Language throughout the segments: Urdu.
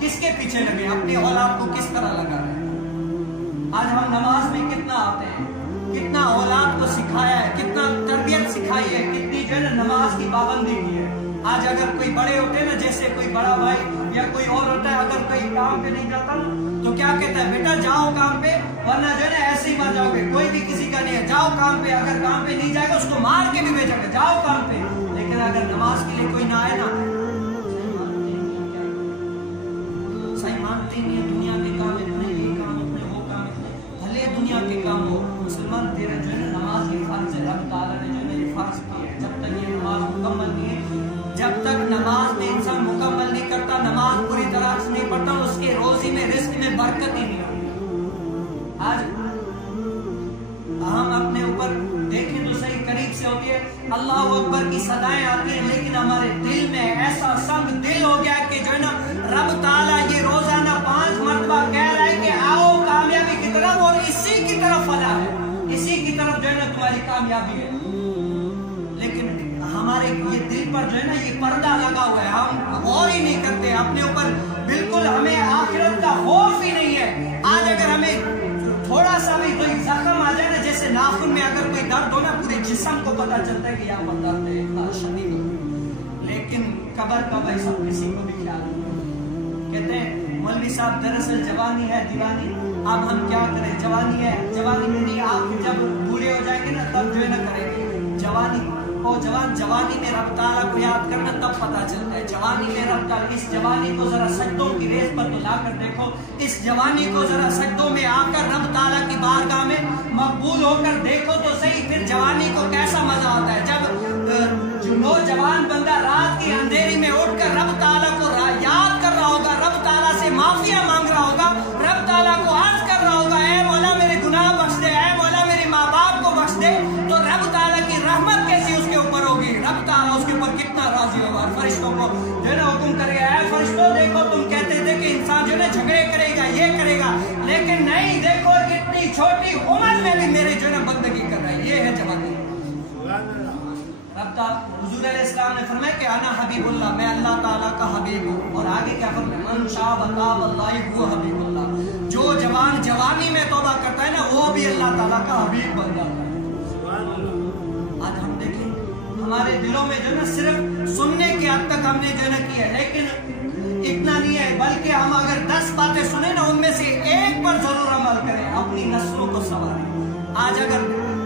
کس کے پیچھے لگے, اپنی اولاد کو کس طرح لگا رہے ہیں. آج ہم نماز میں کتنا آتے ہیں, کتنا اولاد کو سکھایا ہے, کتنا تربیت سکھائی ہے, کتنی جو ہے نا نماز کی پابندی کی ہے. آج اگر کوئی بڑے ہوتے ہیں نا, جیسے کوئی بڑا بھائی یا کوئی اور ہوتا ہے, اگر کوئی کام پہ نہیں جاتا تو کیا کہتا ہے, بیٹا جاؤ کام پہ, ورنہ جو ہے نا ایسے ہی مر جاؤ گے. کوئی بھی کسی کا نہیں ہے, جاؤ کام پہ. اگر کام پہ نہیں جائے گا اس کو مار کے بھی بھیجا گا, جاؤ کام پہ. لیکن اگر نماز کے لیے کوئی نہ آئے نا, صحیح مانتے نہیں ہے, دنیا کے کام اتنے, یہ کام اتنے, وہ کام اتنے, بھلے دنیا کے کام ہو. مسلمان تیرا جو ہے نا نماز کی فرض ہے, رب تعالیٰ نے جو ہے یہ فرض کی ہے. جب تک یہ نماز مکمل نہیں ہے, جب تک نماز میں انسان مکمل نہیں کرتا, نماز پوری طرح سے نہیں پڑھتا, اس کے روزی میں رزق میں برکت ہی نہیں ہوتی. آج ہم اپنے اوپر دیکھیں تو صحیح, قریب سے ہوتی ہے اللہ اکبر کی صدائیں آتی ہیں, لیکن ہمارے دل میں ایسا سنگ دل ہو گیا کہ جو ہے نا رب تعالیٰ یہ روزانہ 5 مرتبہ کہہ رہا ہے کہ آؤ کامیابی کی طرف, اور اسی کی طرف فلاح ہے, اسی کی طرف جو ہے نا تمہاری کامیابی ہے. لیکن ہمارے یہ دل پر جو ہے نا یہ پردہ لگا ہوا ہے, ہم غور ہی نہیں کرتے اپنے اوپر, بالکل ہمیں آخرت کا خوف ہی نہیں ہے. آج اگر ہمیں تھوڑا سا بھی کوئی زخم آ جائے نا, جیسے ناخن میں اگر کوئی درد ہو نا, پورے جسم کو پتا چلتا ہے کہ یہاں پر درد ہے, اتنا شدید ہو. لیکن قبر کا بھائی سب کسی کو بھی خیال نہیں. کہتے ہیں مولوی صاحب دراصل جوانی ہے دیوانی, اب ہم کیا کریں, جوانی ہے, جوانی میں نہیں, آپ جب بوڑھے ہو جائیں گے نا تب جو ہے نا کریں گے. جوانی میں رب تعالیٰ کو یاد کرنا تب پتا چلتا ہے. جوانی میں رب تعالیٰ, اس جوانی کو ذرا سجدوں کی ریس پر تو لا کر دیکھو, اس جوانی کو ذرا سجدوں میں آ کر رب تعالیٰ کی بارگاہ میں مقبول ہو کر دیکھو تو صحیح, پھر جوانی کو کیسا مزہ آتا ہے. جب نوجوان بندہ رات کی اندھیری میں اٹھ کر رب تعالیٰ کو یاد کر رہا ہوگا, رب تعالیٰ سے معافیاں مانگ رہا ہوگا, رب تعالیٰ کو عرض کر رہا ہوگا, اے مولا میرے گناہ بخش دے, اے مولا میرے ماں باپ کو بخش دے, تو رب تعالیٰ کی رحمت کیسی اس کے اوپر ہوگی, رب تعالیٰ اس کے اوپر کتنا راضی ہوگا. فرشتوں کو جو ہے نا حکم کرے گا, اے فرشتوں دیکھو تم کہتے تھے کہ انسان جو ہے نا جھگڑے کرے گا, یہ کرے گا, لیکن نہیں, دیکھو کتنی چھوٹی عمر میں بھی میرے جو ہے نا بندگی کر رہا ہے. یہ ہے جوانی. رب تعالیٰ حضور علیہ السلام نے فرمایا کہ انا حبیب اللہ, میں اللہ تعالیٰ کا حبیب ہوں. اور آگے کیا فرمایا, من شاء تاب اللہ هو حبیب اللہ, جو جوان جوانی میں توبہ کرتا ہے نا وہ بھی اللہ تعالیٰ کا حبیب بن جاتا ہے. آج ہم دیکھیں ہمارے دلوں میں جو ہے نا صرف سننے کی حد تک ہم نے جو ہے نا کیا ہے, لیکن اتنا نہیں ہے, بلکہ ہم اگر 10 باتیں سنیں نا ان میں سے ایک پر ضرور عمل کریں, اپنی نسلوں کو سنواریں.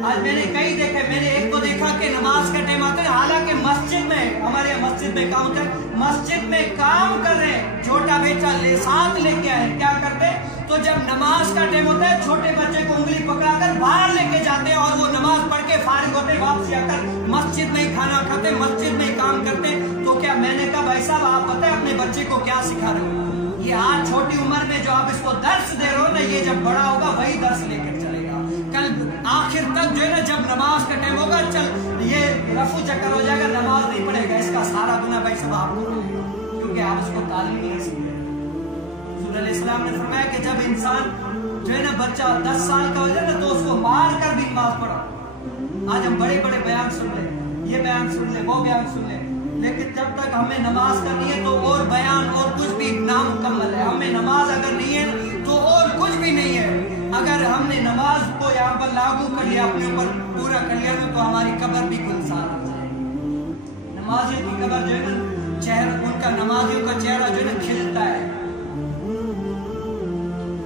آج میں نے کئی دیکھے, میں نے ایک کو دیکھا کہ نماز کا ٹائم آتا ہے, حالانکہ مسجد میں, ہمارے مسجد میں کام ہوتا ہے, مسجد میں کام کر رہے ہیں, چھوٹا بیٹا ساتھ لے کے آئے, کیا کرتے, تو جب نماز کا ٹائم ہوتا ہے چھوٹے بچے کو انگلی پکڑا کر باہر لے کے جاتے ہیں, اور وہ نماز پڑھ کے فارغ ہوتے, واپسی آ کر مسجد میں کھانا کھاتے, مسجد میں کام کرتے. تو کیا میں نے کہا بھائی صاحب آپ پتہ ہے اپنے بچے کو کیا سکھا رہے ہو, یہ آج چھوٹی عمر میں جو آپ اس کو درس دے رہے ہو نا, یہ جب بڑا ہوگا وہی درس لے کر چلے گا, کل آخر تک جو ہے نا جب نماز کا ٹائم ہوگا, چل یہ رفو چکر ہو جائے گا, نماز نہیں پڑھے گا, اس کا سارا گناہ بھائی صاحب آپ کو, کیونکہ آپ اس کو تعلیم نہیں سکھائے. حضور علیہ السلام نے فرمایا کہ جب انسان جو ہے نا بچہ 10 سال کا ہو جائے نا تو اس کو مار کر بھی نماز پڑھا. آج ہم بڑے بڑے بیان سن لیں, یہ بیان سن لیں, وہ بیان سن لیں, لیکن جب تک ہمیں نماز کرنی ہے تو اور بیان اور کچھ بھی نامکمل ہے. ہمیں نماز اگر نہیں ہے تو اور کچھ بھی نہیں ہے. اگر ہم نے نماز کو یہاں پر لاگو کر لیا, اپنے اوپر پورا کر لیا, تو ہماری قبر بھی گلزار ہو جائے گی. نمازیوں کی قبر جو ہے نا چہرہ, ان کا نمازیوں کا چہرہ جو ہے نا کھلتا ہے.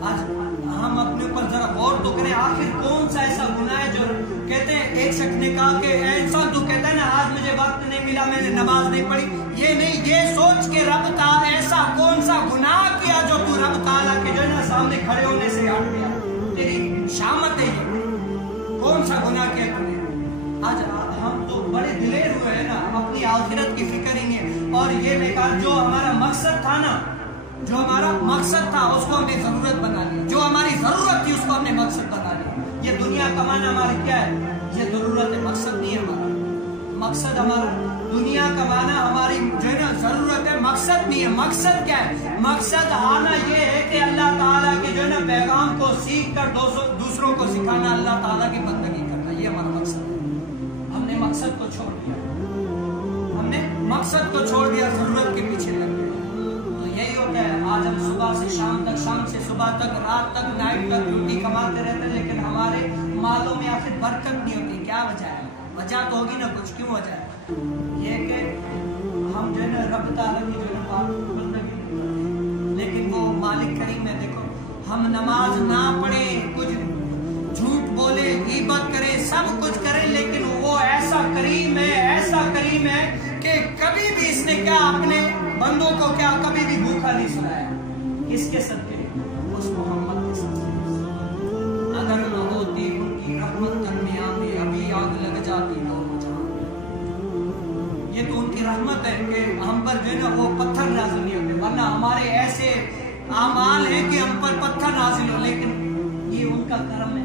آج ہم اپنے اوپر ذرا غور تو کریں, آخر کون سا ایسا گناہ ہے جو کہتے ہیں, ایک شخص نے کہا کہ انسان تو کہتا ہے نا آج مجھے وقت نہیں ملا, میں نے نماز نہیں پڑھی. یہ نہیں, یہ سوچ کے رب تعالیٰ ایسا کون سا گناہ کیا جو تو رب تعالیٰ کے جو ہے نا سامنے کھڑے ہونے سے ہٹ گیا, تیری شامت ہے, یہ کون سا گناہ کیا تم نے. آج ہم تو بڑے دلیر ہوئے ہیں نا, اپنی آخرت کی فکر ہی ہے. اور یہ بیکار, جو ہمارا مقصد تھا نا, جو ہمارا مقصد تھا اس کو ہم نے ضرورت بنا لی, جو ہماری ضرورت تھی اس کو ہم نے مقصد بنا لیا. یہ دنیا کمانا ہمارا کیا ہے, یہ ضرورت ہے, مقصد نہیں ہے ہمارا. مقصد ہمارا دنیا کمانا ہماری جو ہے نا ضرورت ہے, مقصد نہیں ہے. مقصد کیا ہے, مقصد آنا یہ ہے کہ اللہ تعالیٰ کے جو ہے نا پیغام کو سیکھ کر دوسروں کو سکھانا, اللہ تعالیٰ کی بندگی کرنا, یہ ہمارا مقصد ہے. ہم نے مقصد کو چھوڑ دیا, ہم نے مقصد کو چھوڑ دیا, ضرورت کے پیچھے لگ گئے. تو یہی ہوتا ہے آج ہم صبح سے شام تک، شام سے صبح تک، رات تک، نائٹ تک ڈیوٹی کماتے رہتے ہیں، لیکن ہمارے مالوں میں آخر برکت نہیں ہوتی. کیا وجہ ہے؟ وجہ تو ہوگی نا کچھ. کیوں وجہ ہے؟ یہ کہ ہم جو ہے نا رب تعالیٰ کی جو ہے بات بندگی نہیں کرتے. لیکن وہ مالک کریم ہے. دیکھو ہم نماز نہ پڑھیں، کچھ جھوٹ بولے، غیبت کرے، سب کچھ کریں، لیکن وہ ایسا کریم ہے، ایسا کریم ہے کہ کبھی بھی اس نے کیا اپنے بندوں کو کیا کبھی بھی بھوکا نہیں سنایا. کس کے صدقے؟ اس محمد کے صدقے. اگر نہ ہوتی ان کی رحمت درمیان میں ابھی آگ لگ جاتی نہ ہو جہاں. یہ تو ان کی رحمت ہے کہ ہم پر جو ہے نا وہ پتھر نازل نہیں ہوتے، ورنہ ہمارے ایسے اعمال ہیں کہ ہم پر پتھر نازل ہو. لیکن یہ ان کا کرم ہے،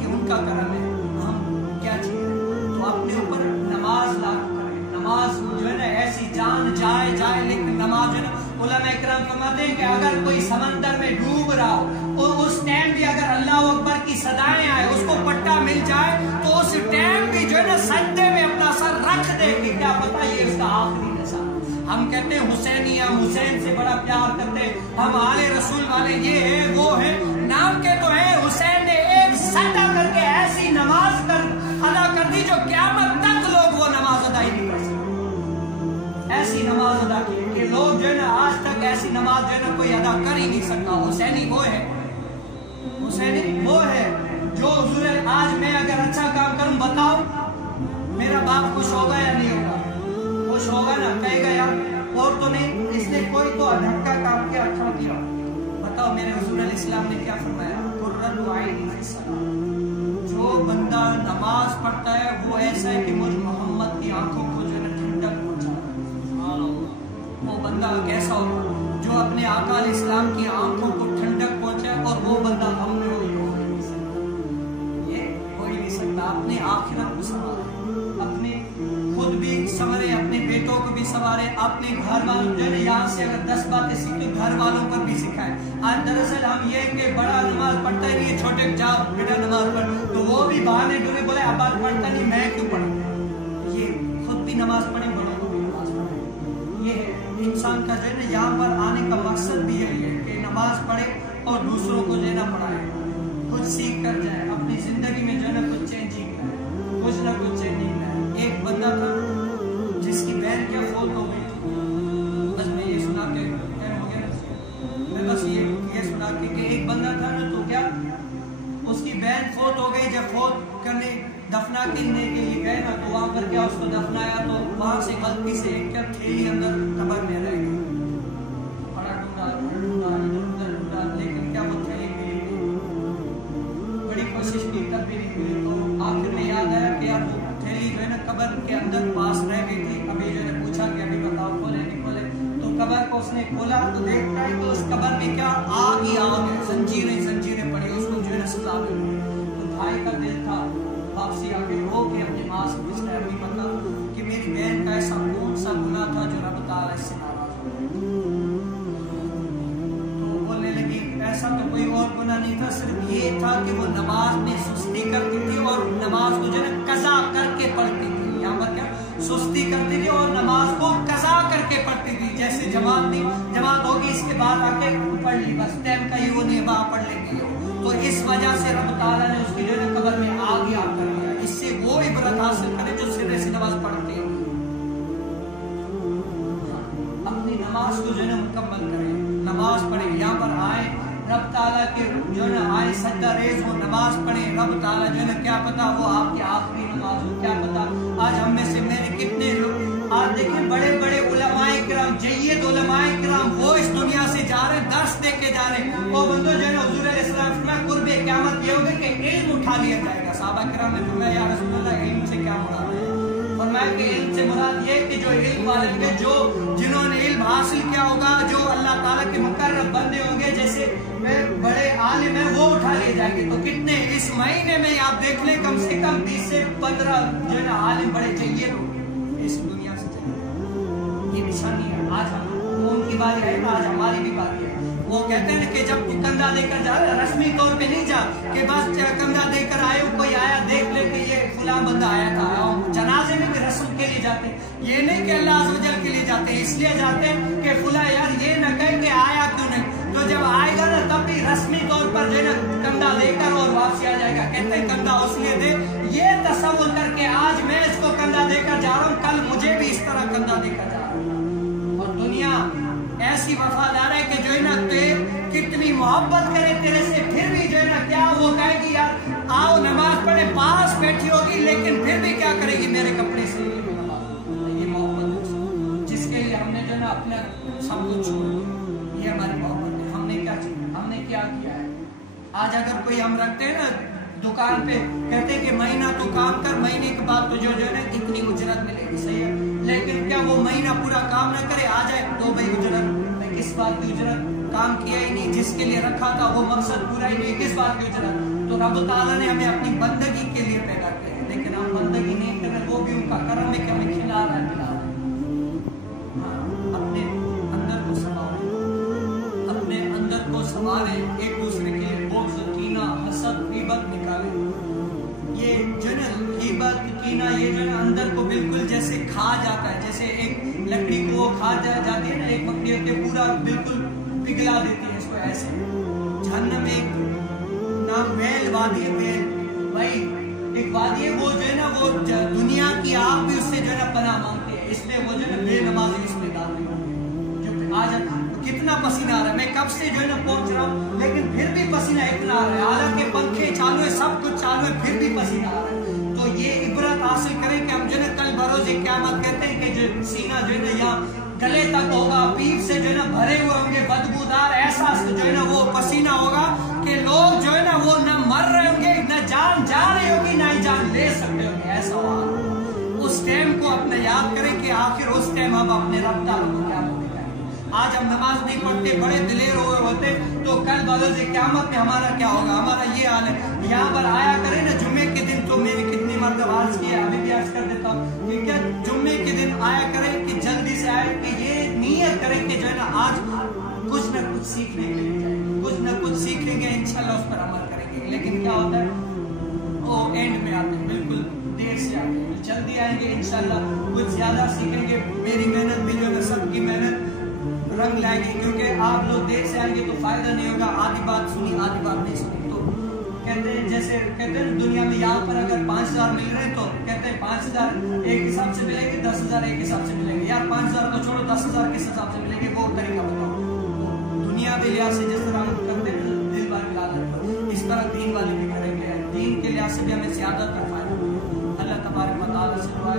یہ ان کا کرم ہے. ہم کیا چاہیے؟ تو اپنے اوپر نماز لاگو کریں. نماز جو ہے نا ایسی جان جائے، لیکن نماز جو ہے نا علماء اکرام فرماتے ہیں کہ اگر کوئی سمندر میں ڈوب رہا ہو اور اس ٹائم بھی اگر اللہ اکبر کی صدائیں آئے، اس کو پٹا مل جائے، تو اس ٹائم بھی جو ہے نا سجدے میں اپنا سر رکھ دے کہ کیا پتہ یہ اس کا آخری نظر. ہم کہتے ہیں حسینی، ہم حسین سے بڑا پیار کرتے ہیں، ہم آل رسول والے، یہ ہے وہ ہے، نام کے تو ہے. حسین نے ایک سجدہ کر کے ایسی نماز ادا کر دی جو قیامت تک لوگ وہ نماز ادا ہی نہیں کر سکتے. ایسی نماز ادا کی کہ لوگ جو ہے نا آج تک ایسی نماز جو ہے نا کوئی ادا کر ہی نہیں سکتا. حسینی وہ ہے، حسینی وہ ہے جو حضور. آج میں اگر اچھا کام کروں، بتاؤ میرا باپ خوش ہوگا یا نہیں ہوگا؟ خوش ہوگا نا. کہے گا یار اور تو نہیں، اس نے کوئی تو دھکا کام کیا، اچھا کیا. بتاؤ میرے حضور علیہ السلام نے کیا فرمایا؟ قرۃ عین فی الصلاۃ. جو بندہ نماز پڑھتا ہے وہ ایسا ہے کہ مجھ محمد کی آنکھوں کو جو ہے ٹھنڈک پہنچا. وہ بندہ کیسا ہوگا جو اپنے آقا علیہ السلام کی آنکھوں کو ٹھنڈک پہنچائے. اور وہ بندہ ہم میں ہو ہی نہیں سکتا. اپنے آخرت کو سنبھالے، اپنے خود بھی سنورے، اپنے بیٹوں کو بھی سنوارے، اپنے گھر والوں جو ہے یہاں سے اگر 10 باتیں سیکھتے گھر والوں پر بھی سکھائے. آج دراصل ہم یہ کہ بڑا نماز پڑھتا ہی نہیں، چھوٹے جاؤ بیٹا نماز پڑھ، تو وہ بھی بہانے ڈھونڈے، بولے ابا پڑھتا نہیں، میں کیوں پڑھوں. یہ خود بھی نماز پڑھیں، بڑوں کو بھی نماز پڑھیں. یہ انسان کا جو ہے نا یہاں پر آنے کا مقصد بھی یہی ہے کہ نماز پڑھے اور دوسروں کو جو ہے نا پڑھائے، کچھ سیکھ کر جائے، اپنی زندگی میں جو ہے نا کچھ چینجنگ لائے، کچھ نہ کچھ چینجنگ لائے. ایک بندہ تھا جس کی بہن کیا فوت ہو گئی تھی. بس میں یہ سنا کے ٹائم ہو گیا نا، میں بس یہ سنا کے کہ ایک بندہ تھا نا، تو کیا اس کی بہن فوت ہو گئی. جب فوت کرنے دفنا کرنے کے لیے گئے نا، تو وہاں پر کیا اس کو دفنایا، تو وہاں سے غلطی سے کیا تھیلی اندر قبر میں رہ گئی. بڑا ڈھونڈا ڈھونڈا، لیکن کیا وہ تھیلی ملی نہیں. بڑی کوشش کی تب بھی نہیں ملی. تو آخر میں یاد آیا کہ یار وہ تھیلی جو ہے نا قبر کے اندر پاس رہ گئی تھی. ابھی جو ہے پوچھا کہ ابھی بتاؤ کھولے نہیں کھولے. تو قبر کو اس نے کھولا تو دیکھتا ہے کہ اس قبر میں کیا آگ ہی آگ ہے، زنجیریں پڑی، اس کو جو ہے نا سزا ملی. تو بھائی کا دل تھا واپسی آ کے رو کے اپنی ماں سے پوچھتا ہے ابھی بتا کہ میری بہن کا ایسا کون سا گناہ تھا جو رب تعالیٰ اس سے ناراض ہو گیا. تو بولنے لگی ایسا تو کوئی اور گناہ نہیں تھا، صرف یہ تھا کہ وہ نماز میں سستی کرتی تھی اور نماز کو جو ہے قضا کر کے پڑھتی تھی. یہاں پر کیا سستی کرتی تھی اور نماز کو قضا کر کے پڑھتی تھی. جیسے جماعت ہوگی اس کے بعد آ کے پڑھ لی، بس ٹائم کا یہ وہ نہیں وہاں پڑھ لیں گے. تو اس وجہ سے رب تعالیٰ نے اس کی جو ہے قبر میں آگ ہی آگ کر دیا. اس سے وہ عبرت حاصل کرے جو سرے سے نماز پڑھتے ہیں. اپنی نماز کو جو ہے مکمل کریں، نماز پڑھیں، یہاں پر آئیں، رب تعالیٰ کے جو ہے نا آئے سجدہ ریز ہو، نماز پڑھیں. رب تعالیٰ جو ہے نا کیا پتا وہ آپ کی آخری نماز ہو، کیا پتا. آج ہم میں سے میرے کتنے لوگ آج دیکھیں بڑے بڑے علماء کرام، جید علماء کرام، وہ اس دنیا سے جا رہے ہیں، درس دے کے جا رہے ہیں. وہ بندوں جو ہے نا حضور علیہ السلام فرمایا قرب قیامت یہ ہوگا کہ علم اٹھا لیا جائے گا. صحابہ کرام نے فرمایا یا رسول اللہ علم سے کیا مراد ہے؟ فرمایا کہ علم سے مراد یہ کہ جو علم والے ہوں گے، جنہوں نے علم حاصل کیا ہوگا، جو اللہ تعالیٰ کے مقرب بندے ہوں گے، جیسے بڑے عالم ہیں، وہ اٹھا لیے جائیں گے. تو کتنے اس مہینے میں آپ دیکھ لیں کم سے کم 20 سے 15 جو ہے نا عالم بڑے جید ہوں گے اس دنیا سے چلے. یہ نشانی ہے. آج ہم ان کی باری ہے نا، آج ہماری بھی باری ہے. وہ کہتے ہیں کہ جب کندھا دے کر جا رہے، رسمی طور پہ نہیں جا کہ بس کندھا دے کر آئے، کوئی آیا دیکھ لے کہ یہ فلاں بندہ آیا تھا. جنازے میں بھی رسم کے لیے جاتے ہیں، یہ نہیں کہ اللہ عز و جل کے لیے جاتے ہیں، اس لیے جاتے ہیں کہ فلاں یار یہ نہ پر جو ہے نا کندھا دے کر اور واپسی آ جائے گا. کہتے ہیں کندھا اس لیے دے یہ تصور کر کے آج میں اس کو کندھا دے کر جا رہا ہوں, کل مجھے بھی اس طرح کندھا دے کر جا رہا ہوں. اور دنیا ایسی وفادار ہے کہ جو ہے نا کتنی محبت کرے تیرے سے, پھر بھی جو ہے نا کیا وہ کہے گی یار آؤ نماز پڑھے, پاس بیٹھی ہوگی لیکن پھر بھی کیا کرے گی, میرے کپڑے سے یہ محبت جس کے لیے ہم نے جو ہے نا اپنا سب کچھ چھوڑ, یہ ہماری محبت ہے. ہم نے کیا کیا ہے. آج اگر کوئی ہم رکھتے ہیں نا دکان پہ, کہتے ہیں کہ مہینہ تو کام کر, مہینے کے بعد تجھے جو ہے نا اتنی اجرت ملے گی, صحیح ہے, لیکن کیا وہ مہینہ پورا کام نہ کرے, آ جائے تو بھائی اجرت, کس بات کی اجرت, کام کیا ہی نہیں, جس کے لیے رکھا تھا وہ مقصد پورا ہی نہیں, کس بات کی اجرت. تو رب تعالیٰ نے ہمیں اپنی بندگی کے لیے پیدا کیا ہے, لیکن ہم بندگی نہیں کر رہے, وہ بھی ان کا کرم ہے کہ ہمیں کھلا رہا ہے, پلا رہا ہے. اپنے اندر کو سنبھالیں, اپنے اندر کو سنبھالیں, ایک دوسرے کے لیے بغض, کینہ, حسد, غیبت نکالیں. یہ جو ہے غیبت, کینہ, یہ جو ہے نا اندر کو بالکل جیسے کھا جاتا ہے, جیسے ایک لکڑی کو وہ کھا جاتی ہے نا, ایک مکڑی ہوتی ہے پورا بالکل پگھلا دیتی ہے اس کو ایسے. جہنم ایک نام بیل وادی ہے, بیل بھائی ایک وادی ہے, وہ جو ہے نا وہ دنیا کی آگ بھی اس سے جو ہے نا پناہ مانگتی ہے, اس لیے وہ جو ہے نا بے نمازی اس میں ڈال رہی ہے. آج کتنا پسینہ آ رہا ہے, میں کب سے جو ہے نا پہنچ رہا ہوں لیکن پھر بھی پسینہ اتنا آ رہا ہے, حالانکہ پنکھے چالو ہے, سب کچھ چالو ہے, پھر بھی پسینہ آ رہا ہے. تو یہ عبرت حاصل کریں کہ ہم جو ہے نا کل بروز قیامت کہتے ہیں کہ جو سینہ جو ہے نا یہاں گلے تک ہوگا, پیٹ سے جو ہے نا بھرے ہوئے ہوں گے, بدبودار ایسا جو ہے نا وہ پسینہ ہوگا کہ لوگ جو ہے نا وہ نہ مر رہے ہوں گے, نہ جان جا رہی ہوگی, نہ ہی جان لے سکتے ہوں گے, ایسا ہوگا. اس ٹائم کو اپنا یاد کریں کہ آخر اس ٹائم ہم اپنے رب تعالیٰ کو کیا بولیں گے. آج ہم نماز نہیں پڑھتے, بڑے دلیر ہوئے ہوتے, تو کل بروز قیامت میں ہمارا کیا ہوگا, ہمارا یہ حال ہے. یہاں پر آیا کریں نا جمعے کے دن, تو میں نے کتنی مرتبہ عرض کیا, ابھی بھی عرض کر دیتا ہوں کہ کیا جمعے کے دن آیا کریں کہ جلدی سے آئے, کہ یہ نیت کریں کہ جو ہے نا آج کچھ نہ کچھ سیکھنے کے لیے جائیں, کچھ نہ کچھ سیکھیں گے, انشاءاللہ اس پر عمل کریں گے. لیکن کیا ہوتا ہے وہ اینڈ میں آتے ہیں, بالکل دیر سے آتے ہیں. جلدی آئیں گے انشاءاللہ کچھ زیادہ سیکھیں گے, میری محنت بھی جو ہے سب کی محنت رنگ لائے گی, کیونکہ آپ لوگ دیر سے آئیں گے تو فائدہ نہیں ہوگا, آدھی بات سنی آدھی بات نہیں سنی. تو کہتے ہیں جیسے کہتے ہیں دنیا میں یہاں پر اگر 5,000 مل رہے ہیں تو کہتے ہیں 5,000 ایک حساب سے ملیں گے, 10,000 ایک حساب سے ملیں گے. یار 5,000 کو چھوڑو, 10,000 کس حساب سے ملیں گے, وہ طریقہ بتاؤ. دنیا کے لحاظ سے جس طرح ہم کرتے ہیں دل بھر ملا دیتے ہیں, اس طرح دین والے بھی کریں گے, دین کے لحاظ سے بھی ہمیں زیادہ تر فائدہ. اللہ تبارک و تعالیٰ سے دعا